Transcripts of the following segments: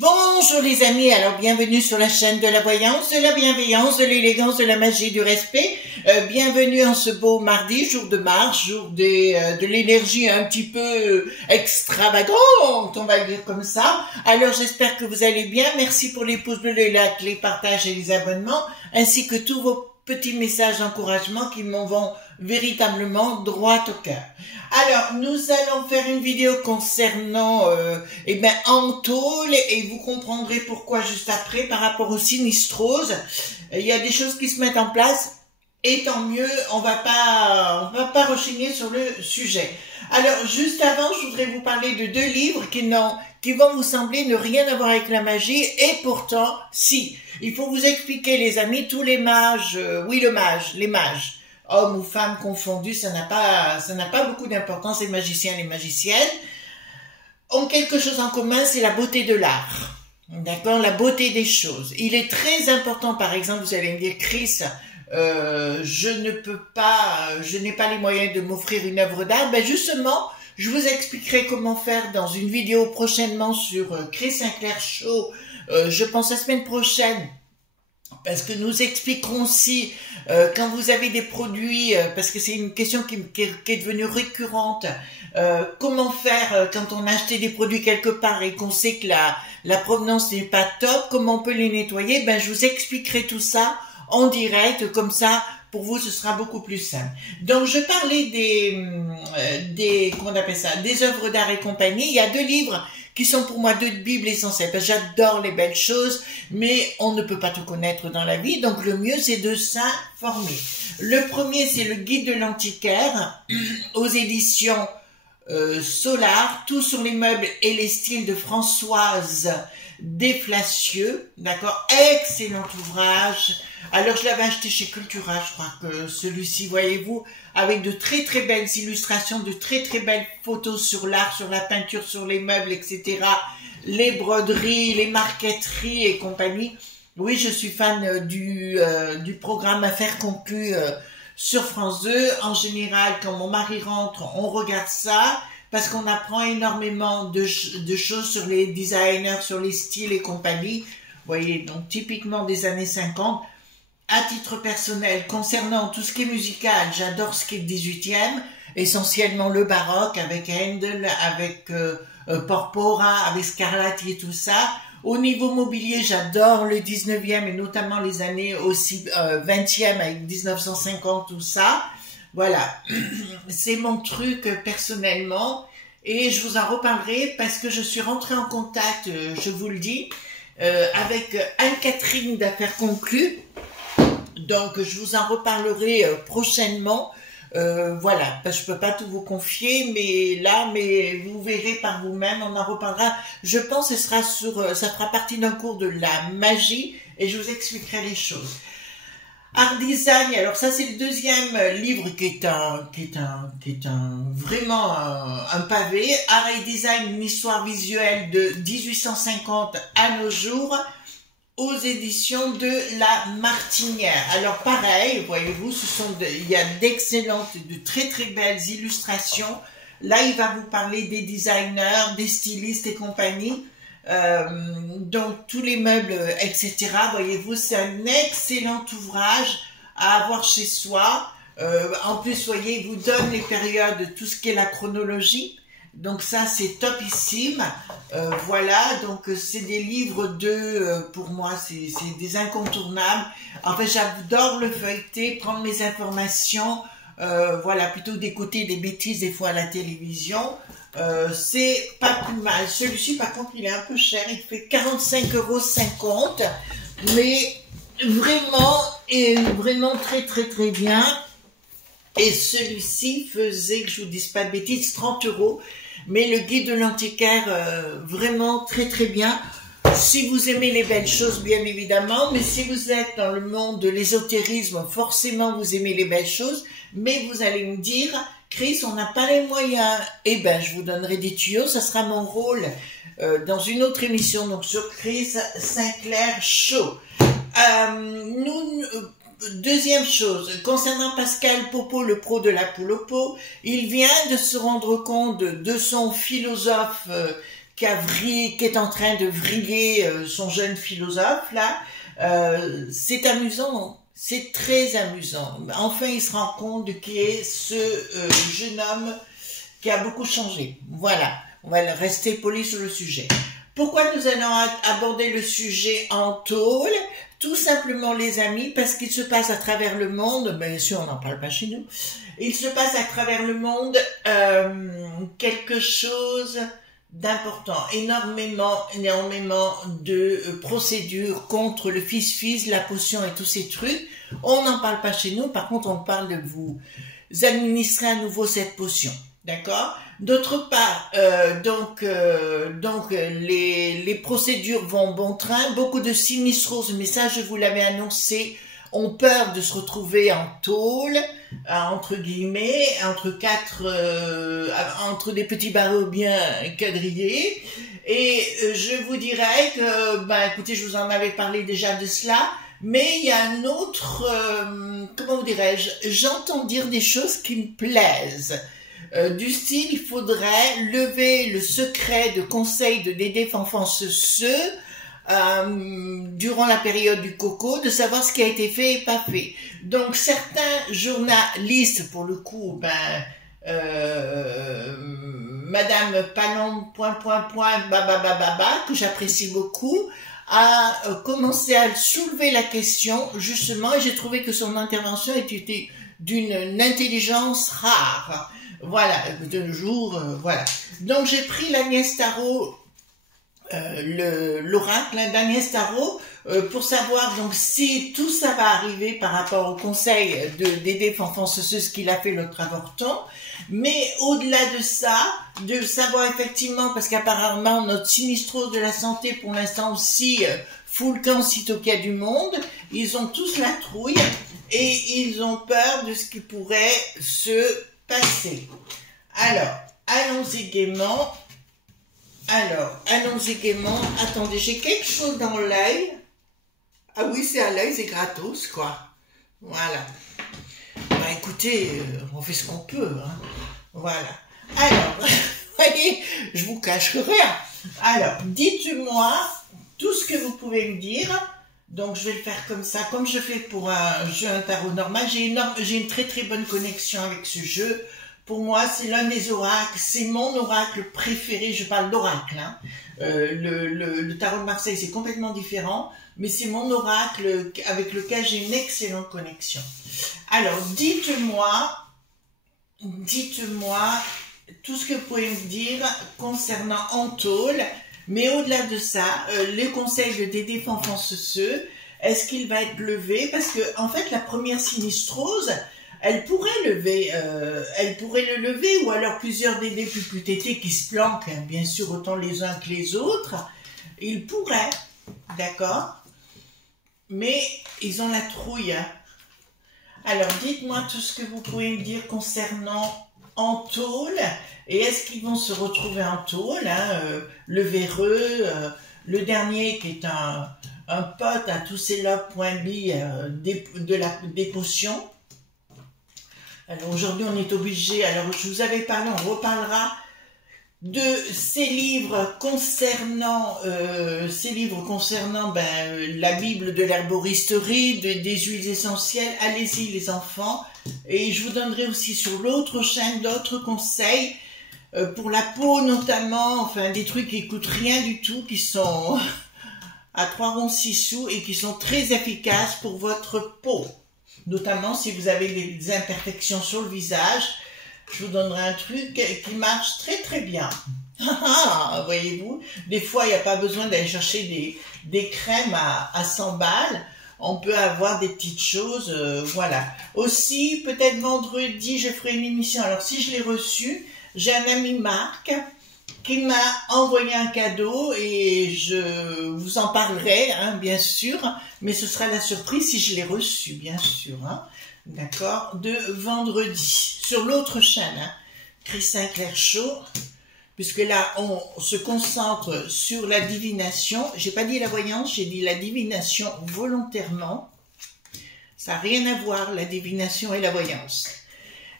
Bonjour les amis, alors bienvenue sur la chaîne de la voyance, de la bienveillance, de l'élégance, de la magie, du respect. Bienvenue en ce beau mardi, jour de Mars, jour de l'énergie un petit peu extravagante, on va le dire comme ça. Alors j'espère que vous allez bien, merci pour les pouces bleus, les likes, les partages et les abonnements, ainsi que tous vos petits messages d'encouragement qui m'en vont véritablement droit au cœur. Alors, nous allons faire une vidéo concernant Antole et vous comprendrez pourquoi juste après par rapport au sinistrose. Il y a des choses qui se mettent en place et tant mieux, on va pas rechigner sur le sujet. Alors, juste avant, je voudrais vous parler de deux livres qui vont vous sembler ne rien avoir avec la magie et pourtant, si. Il faut vous expliquer les amis, tous les mages, les mages, hommes ou femmes confondus, ça n'a pas beaucoup d'importance, les magiciens et les magiciennes, ont quelque chose en commun, c'est la beauté de l'art. D'accord, la beauté des choses. Il est très important, par exemple, vous allez me dire, Chris, je n'ai pas les moyens de m'offrir une œuvre d'art. Ben justement, je vous expliquerai comment faire dans une vidéo prochainement sur Chris Sinclair Show, je pense la semaine prochaine, parce que nous expliquerons aussi quand vous avez des produits, parce que c'est une question qui est devenue récurrente, comment faire quand on a acheté des produits quelque part et qu'on sait que la provenance n'est pas top, comment on peut les nettoyer. Ben je vous expliquerai tout ça en direct, comme ça pour vous ce sera beaucoup plus simple. Donc je parlais des œuvres d'art et compagnie. Il y a deux livres qui sont pour moi deux bibles essentielles, parce que j'adore les belles choses, mais on ne peut pas tout connaître dans la vie, donc le mieux c'est de s'informer. Le premier c'est le guide de l'antiquaire, aux éditions Solar, tout sur les meubles et les styles de Françoise Desflacieux, d'accord, excellent ouvrage. Alors je l'avais acheté chez Cultura, je crois que celui-ci, voyez-vous, avec de très très belles illustrations, de très très belles photos sur l'art, sur la peinture, sur les meubles, etc. Les broderies, les marqueteries et compagnie. Oui, je suis fan du programme Affaires conclues sur France 2. En général, quand mon mari rentre, on regarde ça, parce qu'on apprend énormément de choses sur les designers, sur les styles et compagnie. Vous voyez, donc typiquement des années 50. À titre personnel, concernant tout ce qui est musical, j'adore ce qui est 18e, essentiellement le baroque, avec Handel, avec Porpora, avec Scarlatti et tout ça. Au niveau mobilier, j'adore le 19e et notamment les années aussi 20e avec 1950, tout ça. Voilà, c'est mon truc personnellement et je vous en reparlerai parce que je suis rentrée en contact, je vous le dis, avec Anne-Catherine d'Affaires conclues. Donc je vous en reparlerai prochainement. Voilà, parce que je peux pas tout vous confier, mais vous verrez par vous-même, on en reparlera. Je pense que ça fera partie d'un cours de la magie et je vous expliquerai les choses. Art Design, alors ça c'est le deuxième livre qui est vraiment un pavé. Art et Design, une histoire visuelle de 1850 à nos jours, aux éditions de La Martinière. Alors pareil, voyez-vous, il y a d'excellentes, de très très belles illustrations. Là, il va vous parler des designers, des stylistes et compagnie. Donc tous les meubles, etc. Voyez-vous, c'est un excellent ouvrage à avoir chez soi. En plus, voyez, il vous donne les périodes, tout ce qui est la chronologie. Donc ça, c'est topissime. Voilà, donc c'est des livres pour moi, c'est des incontournables. En fait, j'adore le feuilleter, prendre mes informations. Voilà, plutôt d'écouter des bêtises des fois à la télévision. C'est pas plus mal. Celui-ci, par contre, il est un peu cher. Il fait 45,50 €. Mais vraiment, est vraiment très très très bien. Et celui-ci faisait, que je vous dise pas de bêtises, 30 €. Mais le guide de l'antiquaire, vraiment très très bien. Si vous aimez les belles choses, bien évidemment, mais si vous êtes dans le monde de l'ésotérisme, forcément vous aimez les belles choses, mais vous allez me dire, Chris, on n'a pas les moyens. Eh ben, je vous donnerai des tuyaux, ça sera mon rôle dans une autre émission, donc sur Chris Sinclair Show. Deuxième chose, concernant Pascal Popo, le pro de la poule au pot, il vient de se rendre compte de son philosophe qui est en train de vriller son jeune philosophe là. C'est amusant, c'est très amusant. Enfin, il se rend compte de qui est ce jeune homme qui a beaucoup changé. Voilà, on va rester poli sur le sujet. Pourquoi nous allons aborder le sujet en tôle? Tout simplement, les amis, parce qu'il se passe à travers le monde, bien sûr, on n'en parle pas chez nous, il se passe à travers le monde quelque chose d'important, énormément de procédures contre le fils, la potion et tous ces trucs. On n'en parle pas chez nous, par contre, on parle de vous administrer à nouveau cette potion. D'accord. D'autre part, les procédures vont bon train. Beaucoup de sinistroses, mais ça je vous l'avais annoncé, ont peur de se retrouver en tôle, entre guillemets, entre des petits barreaux bien quadrillés. Et je vous dirais que, écoutez, je vous en avais parlé déjà de cela. Mais il y a un autre, comment vous dirais-je, j'entends dire des choses qui me plaisent. Du style, il faudrait lever le secret de conseil de Dédé Fanfan Ceux durant la période du coco, de savoir ce qui a été fait et pas fait. Donc certains journalistes, pour le coup, Madame Palom, que j'apprécie beaucoup, a commencé à soulever la question, justement, et j'ai trouvé que son intervention était d'une intelligence rare. Voilà, de jour, voilà. Donc j'ai pris l'Agnès Tarot, l'oracle d'Agnès Tarot, pour savoir donc si tout ça va arriver par rapport au conseil de Dédé Fanfan Ceux, ce qu'il a fait l'autre avorton. Mais au-delà de ça, de savoir effectivement, parce qu'apparemment notre sinistrose de la santé pour l'instant aussi fout le camp sitôt qu'il y a du monde, ils ont tous la trouille et ils ont peur de ce qui pourrait se passer. Alors, allons-y gaiement. Attendez, j'ai quelque chose dans l'œil. Ah oui, c'est à l'œil, c'est gratos, quoi. Voilà. Écoutez, on fait ce qu'on peut, hein. Voilà. Alors, voyez, je vous cache rien. Alors, dites-moi tout ce que vous pouvez me dire. Donc, je vais le faire comme ça, comme je fais pour un jeu, un tarot normal. J'ai une très très bonne connexion avec ce jeu. Pour moi, c'est l'un des oracles, c'est mon oracle préféré. Je parle d'oracle, hein. Le tarot de Marseille, c'est complètement différent, mais c'est mon oracle avec lequel j'ai une excellente connexion. Alors, dites-moi tout ce que vous pouvez me dire concernant Antôle, mais au-delà de ça, les conseils de Dédé Fanfan Ceux, est-ce qu'il va être levé? Parce que, en fait, la première sinistrose, elle pourrait le lever, ou alors plusieurs Dédés plus tétés qui se planquent, hein, bien sûr, autant les uns que les autres, ils pourraient, d'accord? Mais ils ont la trouille, hein. Alors, dites-moi tout ce que vous pouvez me dire concernant Antôle, et est-ce qu'ils vont se retrouver en tôle, hein, le véreux, le dernier qui est un pote à tous ces lobes.bi des potions. Alors aujourd'hui on est obligé, alors je vous avais parlé, on reparlera de ces livres concernant la Bible de l'herboristerie, des huiles essentielles. Allez-y les enfants, et je vous donnerai aussi sur l'autre chaîne d'autres conseils pour la peau notamment, enfin des trucs qui coûtent rien du tout, qui sont à 3 ronds 6 sous et qui sont très efficaces pour votre peau, notamment si vous avez des imperfections sur le visage. Je vous donnerai un truc qui marche très très bien. Voyez-vous, des fois il n'y a pas besoin d'aller chercher des crèmes à 100 balles. on peut avoir des petites choses, voilà. Aussi, peut-être vendredi, je ferai une émission. Alors, si je l'ai reçu, j'ai un ami Marc qui m'a envoyé un cadeau et je vous en parlerai, hein, bien sûr, mais ce sera la surprise si je l'ai reçu, bien sûr, hein, d'accord, de vendredi, sur l'autre chaîne, hein, Christin Clair Show, puisque là, on se concentre sur la divination. J'ai pas dit la voyance, j'ai dit la divination volontairement. Ça n'a rien à voir, la divination et la voyance.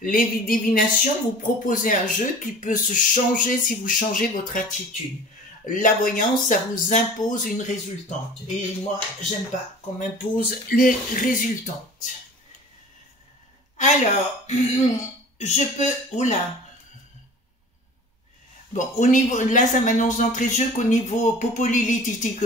Les divinations, vous proposez un jeu qui peut se changer si vous changez votre attitude. La voyance, ça vous impose une résultante. Et moi, j'aime pas qu'on m'impose les résultantes. Alors, je peux... Oula. Bon, au niveau, là, ça m'annonce d'entrée de jeu qu'au niveau popolilititique,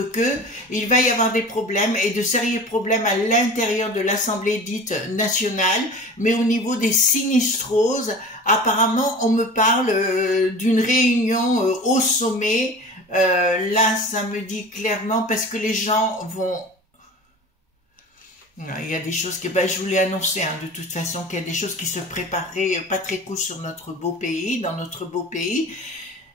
il va y avoir des problèmes et de sérieux problèmes à l'intérieur de l'Assemblée dite nationale, mais au niveau des sinistroses, apparemment, on me parle d'une réunion au sommet. Là, ça me dit clairement parce que les gens vont... Il y a des choses que je voulais annoncer, hein, de toute façon, qu'il y a des choses qui se préparaient pas très cool sur notre beau pays, dans notre beau pays.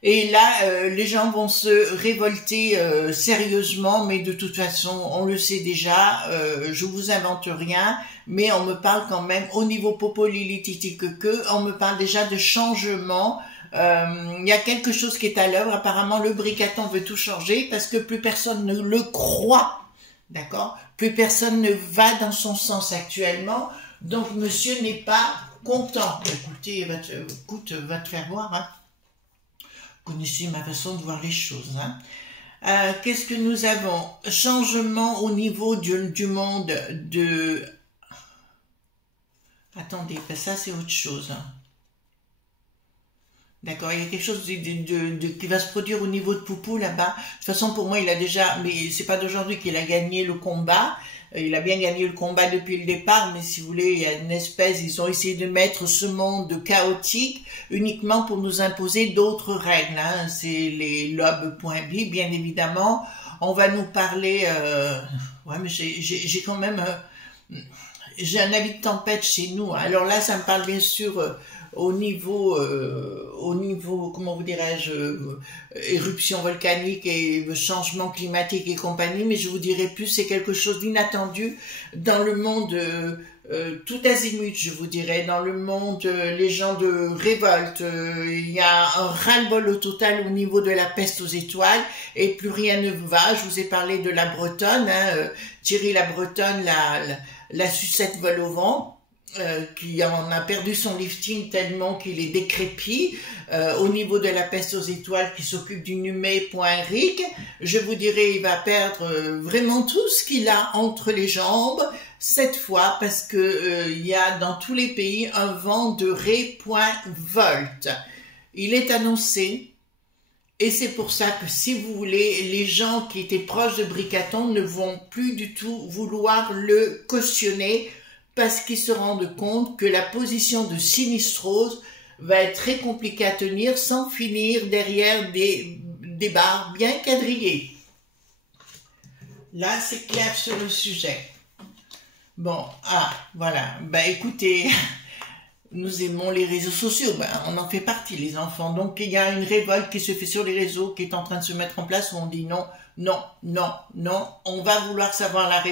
Et là, les gens vont se révolter sérieusement, mais de toute façon, on le sait déjà, je vous invente rien, mais on me parle quand même, au niveau popolilitique, on me parle déjà de changement. Il y a quelque chose qui est à l'œuvre. Apparemment, le Bricaton veut tout changer parce que plus personne ne le croit, d'accord? Plus personne ne va dans son sens actuellement, donc monsieur n'est pas content. Écoutez, va te faire voir, hein. Vous connaissez ma façon de voir les choses, hein. Qu'est-ce que nous avons? Changement au niveau du monde de... Attendez, ça c'est autre chose. D'accord, il y a quelque chose qui va se produire au niveau de Poupou là-bas. De toute façon, pour moi, il a déjà... Mais c'est pas d'aujourd'hui qu'il a gagné le combat. Il a bien gagné le combat depuis le départ, mais si vous voulez, il y a une espèce... Ils ont essayé de mettre ce monde chaotique uniquement pour nous imposer d'autres règles, hein. C'est les lobes.b, bien évidemment. On va nous parler... Ouais, mais j'ai quand même... J'ai un avis de tempête chez nous. Alors là, ça me parle bien sûr... au niveau, comment vous dirais-je, éruption volcanique et changement climatique et compagnie, mais je vous dirais plus, c'est quelque chose d'inattendu dans le monde tout azimut, je vous dirais, dans le monde, les gens de révolte, il y a un ras-le-bol au total au niveau de la peste aux étoiles, et plus rien ne va. Je vous ai parlé de la Bretonne, hein, Thierry la Bretonne, la sucette vol au vent, qui en a perdu son lifting tellement qu'il est décrépit, au niveau de la peste aux étoiles qui s'occupe du numé.ric, je vous dirais, il va perdre vraiment tout ce qu'il a entre les jambes cette fois, parce que il y a dans tous les pays un vent de ré.volt. Il est annoncé, et c'est pour ça que si vous voulez, les gens qui étaient proches de Bricaton ne vont plus du tout vouloir le cautionner, parce qu'ils se rendent compte que la position de sinistrose va être très compliquée à tenir sans finir derrière des barres bien quadrillées. Là, c'est clair sur le sujet. Bon, voilà. Écoutez, nous aimons les réseaux sociaux. On en fait partie, les enfants. Donc, il y a une révolte qui se fait sur les réseaux, qui est en train de se mettre en place, où on dit non, non, non, non. On va vouloir savoir la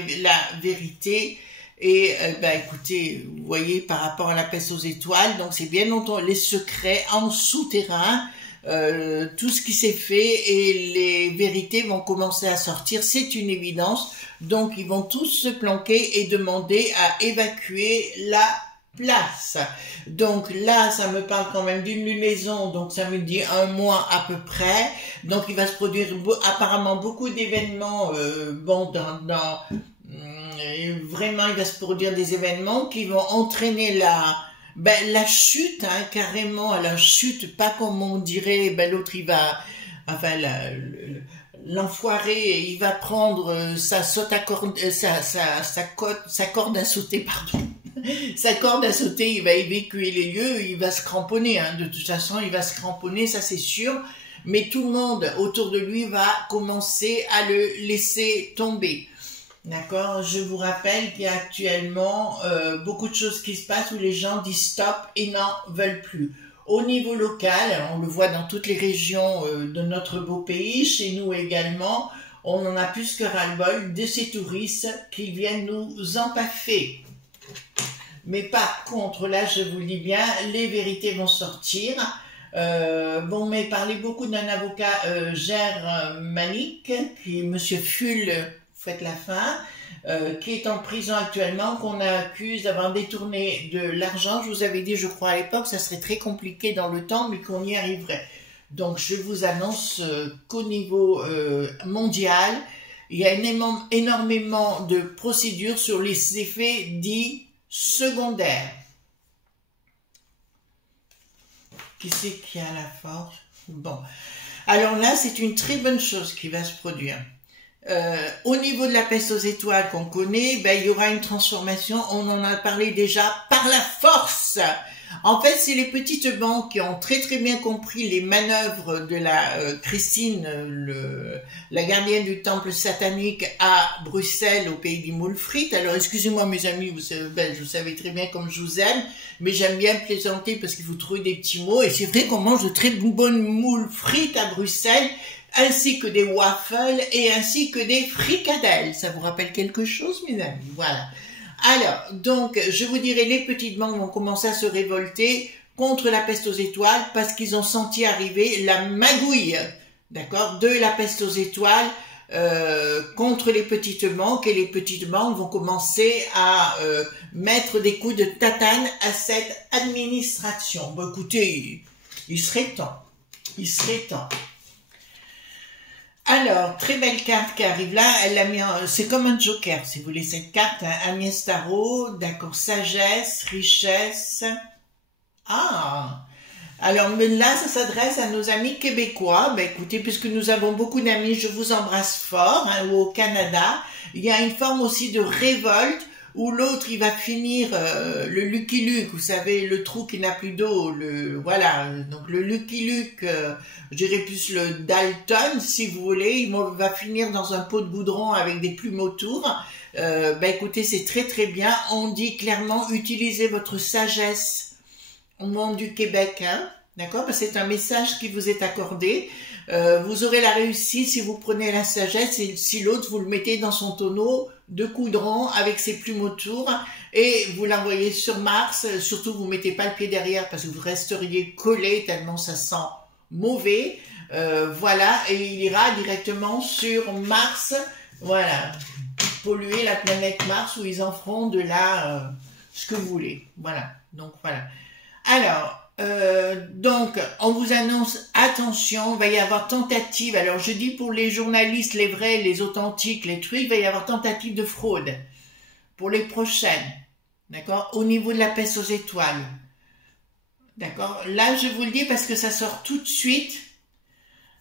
vérité. Et écoutez, vous voyez, par rapport à la peste aux étoiles, donc c'est bien longtemps les secrets en souterrain, tout ce qui s'est fait, et les vérités vont commencer à sortir, c'est une évidence. Donc ils vont tous se planquer et demander à évacuer la place. Donc là, ça me parle quand même d'une lunaison, donc ça me dit un mois à peu près. Donc il va se produire apparemment beaucoup d'événements, vraiment, il va se produire des événements qui vont entraîner la chute, hein, carrément, la chute, pas comme on dirait, l'autre il va, enfin, l'enfoiré, il va prendre sa corde à sauter, pardon. Sa corde à sauter, il va évacuer les lieux, il va se cramponner, hein, de toute façon, il va se cramponner, ça c'est sûr, mais tout le monde autour de lui va commencer à le laisser tomber. D'accord? Je vous rappelle qu'il y a actuellement beaucoup de choses qui se passent où les gens disent stop et n'en veulent plus. Au niveau local, on le voit dans toutes les régions de notre beau pays, chez nous également, on en a plus que ras-le-bol de ces touristes qui viennent nous empaffer. Mais par contre, là, je vous le dis bien, les vérités vont sortir. Bon, mais parlez beaucoup d'un avocat, Germanique, qui est Monsieur Full, faites la fin, qui est en prison actuellement, qu'on accuse d'avoir détourné de l'argent. Je vous avais dit, je crois à l'époque, ça serait très compliqué dans le temps, mais qu'on y arriverait. Donc, je vous annonce qu'au niveau mondial, il y a énormément de procédures sur les effets dits secondaires. Qui c'est qui a la force? Bon. Alors là, c'est une très bonne chose qui va se produire. Au niveau de la peste aux étoiles qu'on connaît, ben, il y aura une transformation, on en a parlé déjà, par la force. En fait, c'est les petites banques qui ont très très bien compris les manœuvres de la Christine, la gardienne du temple satanique à Bruxelles, au pays des moules frites. Alors, excusez-moi mes amis, vous savez, ben, vous savez très bien comme je vous aime, mais j'aime bien plaisanter parce qu'il faut trouver des petits mots. Et c'est vrai qu'on mange de très bonnes moules frites à Bruxelles, ainsi que des waffles et ainsi que des fricadelles. Ça vous rappelle quelque chose, mes amis? Voilà. Alors, donc, je vous dirais, les petites banques vont commencer à se révolter contre la peste aux étoiles parce qu'ils ont senti arriver la magouille, d'accord, de la peste aux étoiles contre les petites banques, et les petites banques vont commencer à mettre des coups de tatane à cette administration. Bon, écoutez, il serait temps. Il serait temps. Alors, très belle carte qui arrive là, elle l'a mis en, c'est comme un joker, si vous voulez, cette carte, hein, Agnès Tarot, d'accord, sagesse, richesse. Ah! Alors, mais là, ça s'adresse à nos amis québécois. Ben, écoutez, puisque nous avons beaucoup d'amis, je vous embrasse fort, hein, ou au Canada. Il y a une forme aussi de révolte, où l'autre, il va finir le Lucky Luke, vous savez, le trou qui n'a plus d'eau, voilà, donc le Lucky Luke, je dirais plus le Dalton, si vous voulez, il va finir dans un pot de goudron avec des plumes autour. Ben écoutez, c'est très très bien, on dit clairement, utilisez votre sagesse au monde du Québec, hein, d'accord, parce que c'est un message qui vous est accordé. Vous aurez la réussite si vous prenez la sagesse, et si l'autre, vous le mettez dans son tonneau de coudron avec ses plumes autour et vous l'envoyez sur Mars. Surtout, vous mettez pas le pied derrière parce que vous resteriez collé tellement ça sent mauvais. Voilà, et il ira directement sur Mars, voilà, polluer la planète Mars, où ils en feront de là ce que vous voulez. Voilà, donc voilà. Alors, donc, on vous annonce, attention, il va y avoir tentative. Alors, je dis pour les journalistes, les vrais, les authentiques, les trucs, il va y avoir tentative de fraude pour les prochaines. D'accord? Au niveau de la peste aux étoiles. D'accord? Là, je vous le dis parce que ça sort tout de suite.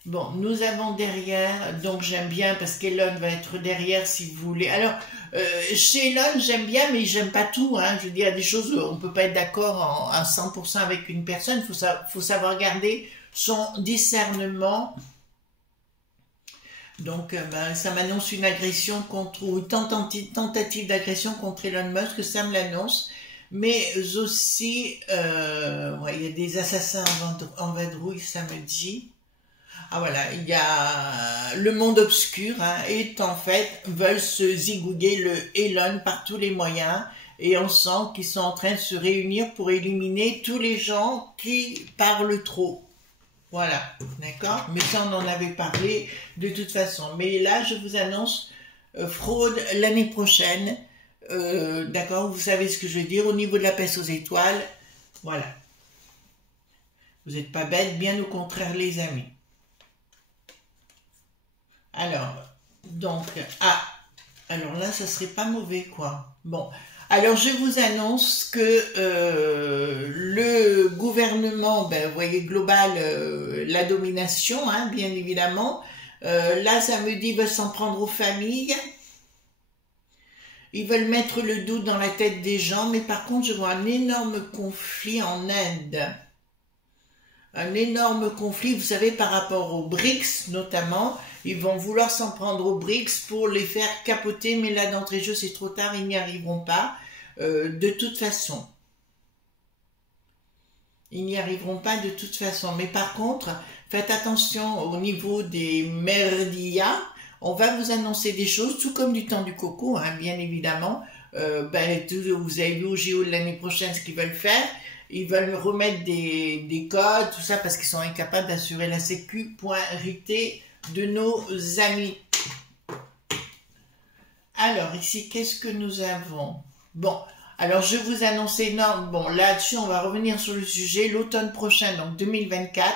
Bon, nous avons derrière, donc j'aime bien parce qu'Elon va être derrière si vous voulez. Alors, chez Elon, j'aime bien, mais j'aime pas tout. Hein. Je veux dire, il y a des choses, on peut pas être d'accord à 100% avec une personne. Faut savoir garder son discernement. Donc, ben, ça m'annonce une agression ou une tentative d'agression contre Elon Musk, ça me l'annonce. Mais aussi, ouais, il y a des assassins en vadrouille, ça me dit. Ah voilà, il y a le monde obscur, hein, et en fait veulent se zigouiller le Elon par tous les moyens, et on sent qu'ils sont en train de se réunir pour éliminer tous les gens qui parlent trop. Voilà, d'accord? Mais ça, on en avait parlé de toute façon. Mais là, je vous annonce fraude l'année prochaine. D'accord? Vous savez ce que je veux dire. Au niveau de la peste aux étoiles, voilà. Vous n'êtes pas bêtes, bien au contraire, les amis. Alors, donc, alors là, ça serait pas mauvais, quoi. Bon, alors je vous annonce que le gouvernement, ben, vous voyez, global, la domination, hein, bien évidemment, là, ça me dit, veulent s'en prendre aux familles. Ils veulent mettre le doute dans la tête des gens, mais par contre, je vois un énorme conflit en Inde. un énorme conflit, vous savez, par rapport aux BRICS notamment. Ils vont vouloir s'en prendre aux BRICS pour les faire capoter, mais là d'entrée de jeu c'est trop tard, ils n'y arriveront pas de toute façon. Ils n'y arriveront pas de toute façon. Mais par contre, faites attention au niveau des merdias. On va vous annoncer des choses, tout comme du temps du coco, hein, bien évidemment. Vous avez vu au JO de l'année prochaine ce qu'ils veulent faire. Ils veulent remettre des codes, tout ça, parce qu'ils sont incapables d'assurer la sécurité de nos amis. Alors, ici, qu'est-ce que nous avons? Bon, alors je vous annonce énorme. Bon, là-dessus, on va revenir sur le sujet. L'automne prochain, donc 2024,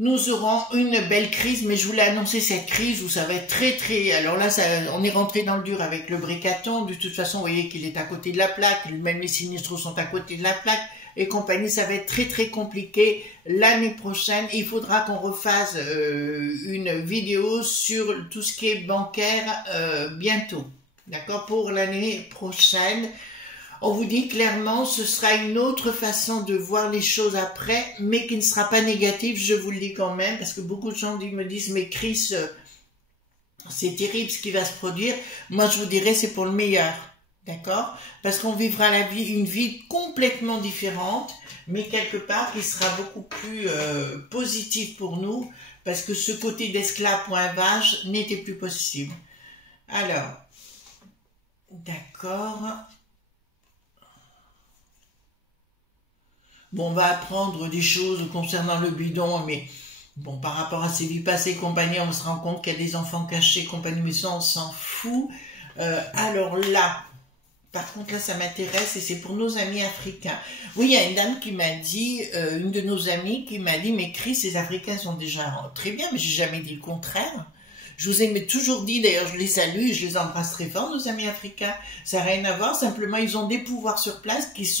nous aurons une belle crise, mais je vous l'ai annoncé, cette crise où ça va être très... Alors là, on est rentré dans le dur avec le bricaton. De toute façon, vous voyez qu'il est à côté de la plaque. Même les sinistraux sont à côté de la plaque et compagnie. Ça va être très compliqué l'année prochaine. Il faudra qu'on refasse une vidéo sur tout ce qui est bancaire bientôt. D'accord? Pour l'année prochaine. On vous dit clairement, ce sera une autre façon de voir les choses après, mais qui ne sera pas négative, je vous le dis quand même, parce que beaucoup de gens me disent, mais Chris, c'est terrible ce qui va se produire. Moi, je vous dirais, c'est pour le meilleur, d'accord? Parce qu'on vivra une vie complètement différente, mais quelque part, qui sera beaucoup plus positive pour nous, parce que ce côté d'esclave.vache n'était plus possible. Alors, d'accord. Bon, on va apprendre des choses concernant le bidon, mais bon, par rapport à ses vies passées et compagnie, on se rend compte qu'il y a des enfants cachés, compagnie, mais ça, on s'en fout. Alors là, par contre, là, ça m'intéresse et c'est pour nos amis africains. Oui, il y a une dame qui m'a dit, une de nos amies qui m'a dit, mais Chris, les Africains sont déjà très bien, mais j'ai jamais dit le contraire. Je vous ai toujours dit, d'ailleurs, je les salue et je les embrasse très fort, nos amis africains. Ça n'a rien à voir, simplement, ils ont des pouvoirs sur place qui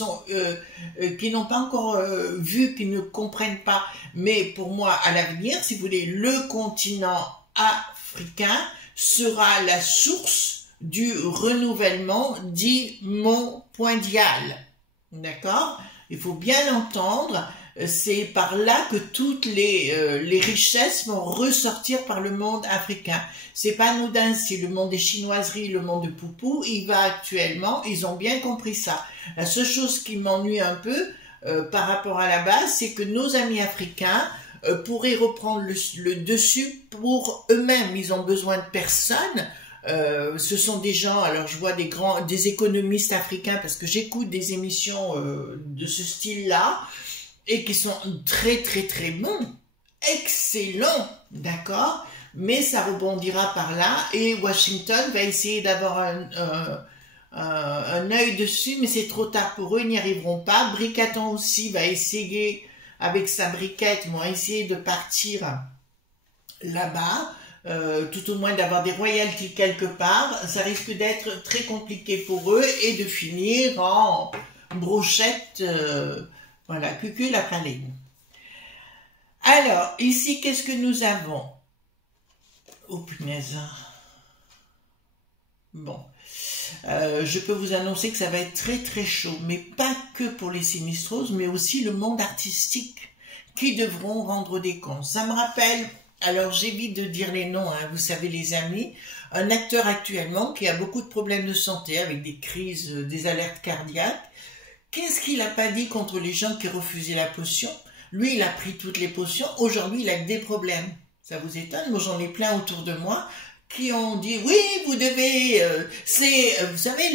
n'ont pas encore vu, qui ne comprennent pas. Mais pour moi, à l'avenir, si vous voulez, le continent africain sera la source du renouvellement dit mondial. D'accord? Il faut bien l'entendre. C'est par là que toutes les richesses vont ressortir par le monde africain. C'est pas anodin, si le monde des chinoiseries, le monde de poupou, ils ont bien compris ça. La seule chose qui m'ennuie un peu par rapport à la base, c'est que nos amis africains pourraient reprendre le dessus pour eux-mêmes. Ils ont besoin de personne. Ce sont des gens, alors je vois des économistes africains parce que j'écoute des émissions de ce style-là, et qui sont très bons, excellents, d'accord? Mais ça rebondira par là, et Washington va essayer d'avoir un œil dessus, mais c'est trop tard pour eux, ils n'y arriveront pas. Bricaton aussi va essayer, avec sa briquette, vont essayer de partir là-bas, tout au moins d'avoir des royalties quelque part. Ça risque d'être très compliqué pour eux, et de finir en brochette... Voilà, cucu la praline. Alors, ici, qu'est-ce que nous avons? Oh, punaise. Bon. Je peux vous annoncer que ça va être très chaud, mais pas que pour les sinistroses, mais aussi le monde artistique, qui devront rendre des comptes. Ça me rappelle, alors j'évite de dire les noms, hein, vous savez les amis, un acteur actuellement qui a beaucoup de problèmes de santé, avec des crises, des alertes cardiaques. Qu'est-ce qu'il n'a pas dit contre les gens qui refusaient la potion? Lui, il a pris toutes les potions. Aujourd'hui, il a que des problèmes. Ça vous étonne? Moi, j'en ai plein autour de moi qui ont dit, oui, vous devez... vous savez,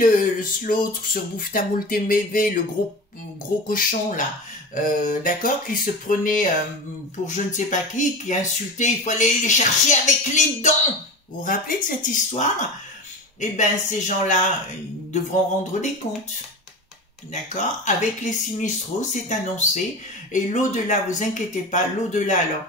l'autre sur Boufta Moulté Mévé, le gros cochon, là, d'accord, qui se prenait pour je ne sais pas qui insultait, il faut aller les chercher avec les dents. Vous vous rappelez de cette histoire? Eh bien, ces gens-là, ils devront rendre des comptes. D'accord? Avec les sinistraux, c'est annoncé. Et l'au-delà, vous inquiétez pas, l'au-delà, alors,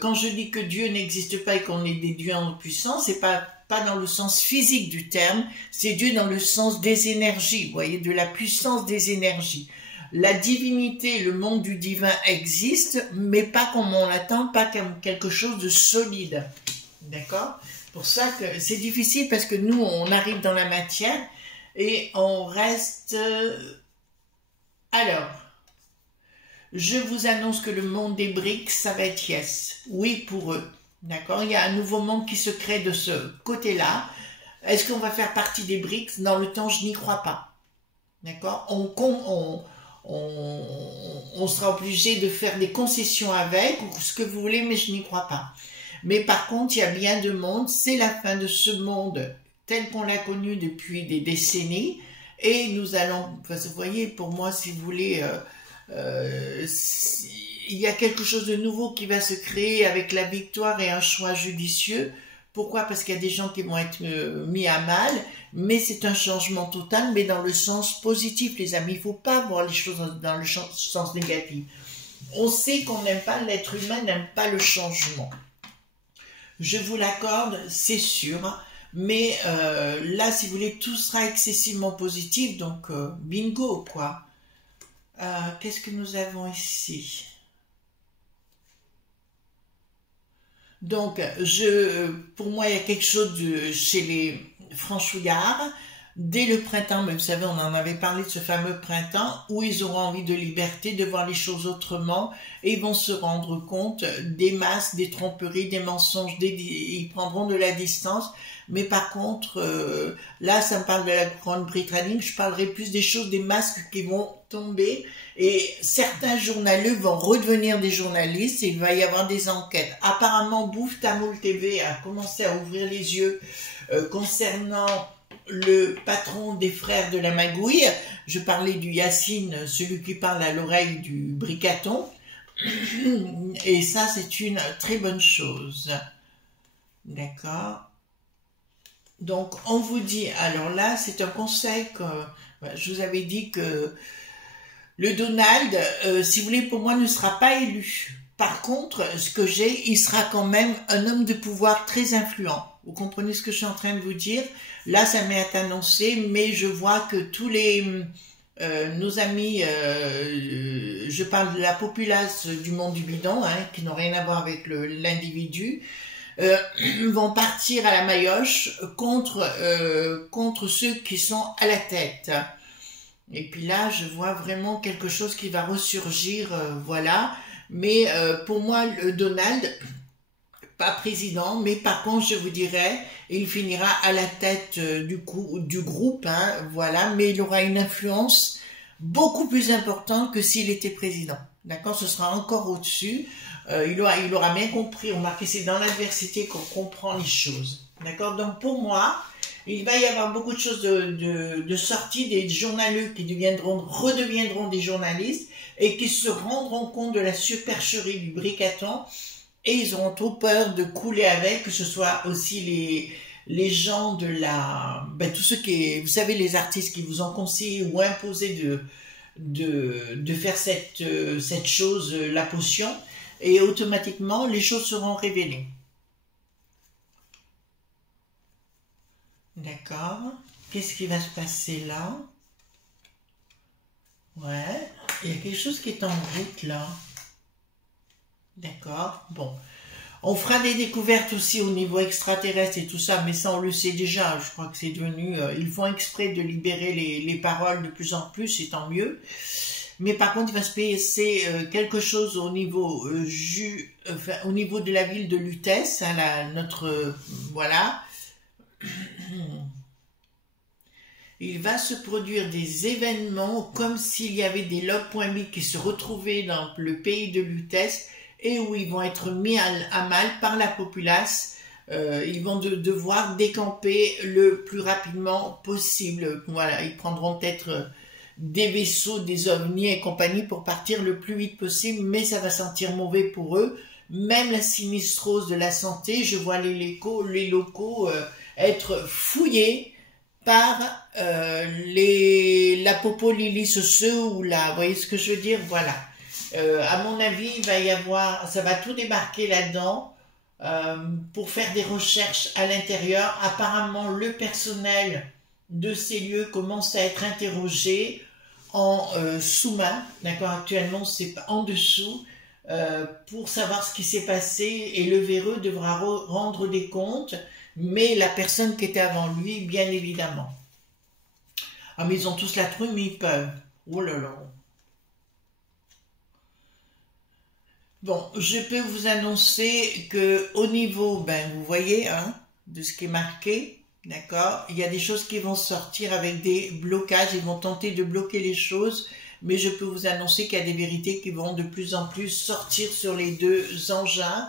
quand je dis que Dieu n'existe pas et qu'on est des dieux en puissance, c'est pas dans le sens physique du terme, c'est Dieu dans le sens des énergies, vous voyez, de la puissance des énergies. La divinité, le monde du divin existe, mais pas comme on l'attend, pas comme quelque chose de solide. D'accord? Pour ça que c'est difficile parce que nous, on arrive dans la matière, et on reste... Alors, je vous annonce que le monde des BRICS, ça va être yes. Oui, pour eux. D'accord? Il y a un nouveau monde qui se crée de ce côté-là. Est-ce qu'on va faire partie des BRICS? Dans le temps, je n'y crois pas. D'accord? On sera obligé de faire des concessions avec, ou ce que vous voulez, mais je n'y crois pas. Mais par contre, il y a bien de monde. C'est la fin de ce monde tel qu'on l'a connu depuis des décennies. Et nous allons, enfin, vous voyez, pour moi, si vous voulez, il y a quelque chose de nouveau qui va se créer avec la victoire et un choix judicieux. Pourquoi? Parce qu'il y a des gens qui vont être mis à mal, mais c'est un changement total, mais dans le sens positif, les amis. Il ne faut pas voir les choses dans le sens négatif. On sait qu'on n'aime pas, l'être humain n'aime pas le changement. Je vous l'accorde, c'est sûr. Mais là, si vous voulez, tout sera excessivement positif, donc bingo, quoi. Qu'est-ce que nous avons ici? Donc, pour moi, il y a quelque chose chez les franchouillards. Dès le printemps, mais vous savez, on en avait parlé de ce fameux printemps, où ils auront envie de liberté, de voir les choses autrement, et ils vont se rendre compte des masques, des tromperies, des mensonges, ils prendront de la distance. Mais par contre, là, ça me parle de la Grande-Bretagne, je parlerai plus des choses, des masques qui vont tomber, et certains journaleux vont redevenir des journalistes, et il va y avoir des enquêtes. Apparemment, Bouffe Tamoul TV a commencé à ouvrir les yeux concernant le patron des frères de la magouille. Je parlais du Yacine, celui qui parle à l'oreille du bricaton, et ça, c'est une très bonne chose. D'accord? Donc, on vous dit, alors là, c'est un conseil que je vous avais dit que le Donald, si vous voulez, pour moi, ne sera pas élu. Par contre, ce que j'ai, il sera quand même un homme de pouvoir très influent. Vous comprenez ce que je suis en train de vous dire? Là, ça m'est annoncé, mais je vois que tous nos amis, je parle de la populace du monde du bidon, hein, qui n'ont rien à voir avec l'individu, vont partir à la maillotche contre ceux qui sont à la tête. Et puis là, je vois vraiment quelque chose qui va ressurgir, voilà. Mais pour moi, le Donald, pas président, mais par contre, je vous dirais, il finira à la tête du groupe, hein, voilà. Mais il aura une influence beaucoup plus importante que s'il était président. D'accord? Ce sera encore au-dessus. Il aura bien compris, remarquez, c'est dans l'adversité qu'on comprend les choses. D'accord? Donc pour moi, il va y avoir beaucoup de choses de sortie, des journaleux qui redeviendront des journalistes et qui se rendront compte de la supercherie du bricaton, et ils auront trop peur de couler avec, que ce soit aussi les gens de tous ceux vous savez, les artistes qui vous ont conseillé ou imposé de faire cette chose, la potion, et automatiquement, les choses seront révélées. D'accord. Qu'est-ce qui va se passer là? Ouais. Il y a quelque chose qui est en route là. D'accord. Bon. On fera des découvertes aussi au niveau extraterrestre et tout ça, mais ça on le sait déjà. Je crois que c'est devenu... ils font exprès de libérer les paroles de plus en plus, et tant mieux. Mais par contre, il va se passer quelque chose au niveau au niveau de la ville de Lutèce, hein, voilà. Il va se produire des événements comme s'il y avait des log.me qui se retrouvaient dans le pays de Lutèce, et où ils vont être mis à mal par la populace. Ils vont devoir décamper le plus rapidement possible. Voilà, ils prendront peut-être des vaisseaux, des ovnis et compagnie pour partir le plus vite possible, mais ça va sentir mauvais pour eux. Même la sinistrose de la santé, je vois les locaux être fouillés par la popo Lily ou vous voyez ce que je veux dire? Voilà. À mon avis, il va y avoir, ça va tout débarquer là-dedans pour faire des recherches à l'intérieur. Apparemment, le personnel de ces lieux commence à être interrogé en sous-main, d'accord? Actuellement, c'est en dessous, pour savoir ce qui s'est passé, et le véreux devra rendre des comptes, mais la personne qui était avant lui, bien évidemment. Ah, mais ils ont tous la trume, mais ils peuvent. Oh là là. Bon, je peux vous annoncer que au niveau, ben vous voyez, hein, de ce qui est marqué, d'accord, il y a des choses qui vont sortir avec des blocages, ils vont tenter de bloquer les choses, mais je peux vous annoncer qu'il y a des vérités qui vont de plus en plus sortir sur les deux engins.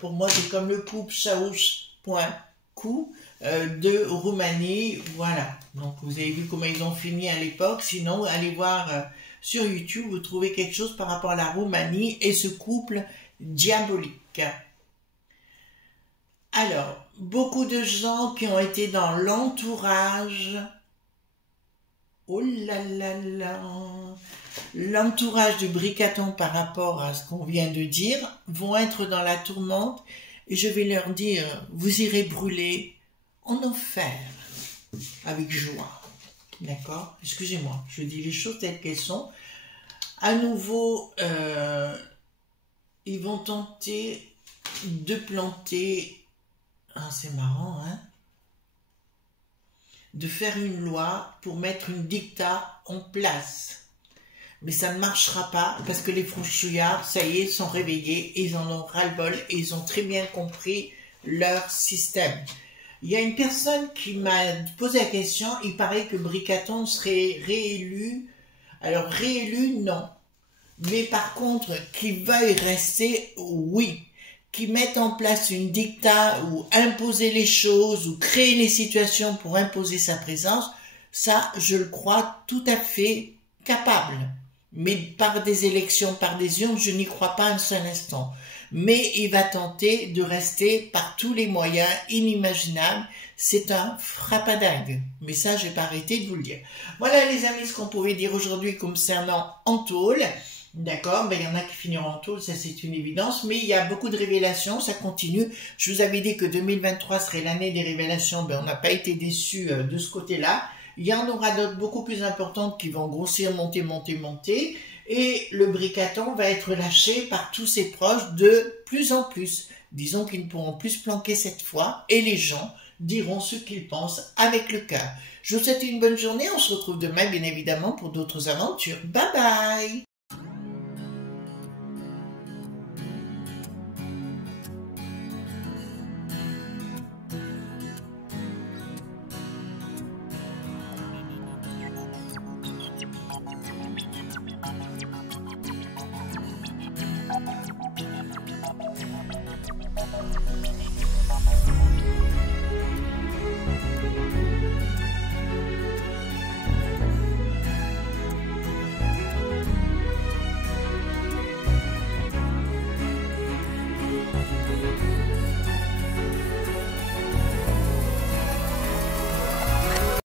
Pour moi, c'est comme le couple Chaouch.cu de Roumanie, voilà. Donc vous avez vu comment ils ont fini à l'époque, sinon allez voir sur YouTube, vous trouvez quelque chose par rapport à la Roumanie et ce couple diabolique. Alors, beaucoup de gens qui ont été dans l'entourage, oh là là là, l'entourage du Bricaton par rapport à ce qu'on vient de dire, vont être dans la tourmente et je vais leur dire, vous irez brûler en enfer avec joie. D'accord? Excusez-moi, je dis les choses telles qu'elles sont. À nouveau, ils vont tenter de planter, ah, c'est marrant, hein, de faire une loi pour mettre une dictat en place. Mais ça ne marchera pas parce que les franchouillards, ça y est, sont réveillés, ils en ont ras-le-bol et ils ont très bien compris leur système. Il y a une personne qui m'a posé la question, il paraît que Bricaton serait réélu. Alors réélu, non. Mais par contre, qu'il veuille rester, oui. Qu'il mette en place une dictat ou imposer les choses ou créer les situations pour imposer sa présence, ça, je le crois tout à fait capable. Mais par des élections, par des urnes, je n'y crois pas un seul instant. Mais il va tenter de rester par tous les moyens inimaginables. C'est un frappadingue. Mais ça, je vais pas arrêter de vous le dire. Voilà les amis, ce qu'on pouvait dire aujourd'hui concernant Antôle. D'accord, ben, il y en a qui finiront en tôle, ça c'est une évidence, mais il y a beaucoup de révélations, ça continue. Je vous avais dit que 2023 serait l'année des révélations, ben, on n'a pas été déçus de ce côté-là. Il y en aura d'autres beaucoup plus importantes qui vont grossir, monter, monter, monter. Et le Bricaton va être lâché par tous ses proches de plus en plus. Disons qu'ils ne pourront plus se planquer cette fois et les gens diront ce qu'ils pensent avec le cœur. Je vous souhaite une bonne journée. On se retrouve demain, bien évidemment, pour d'autres aventures. Bye bye!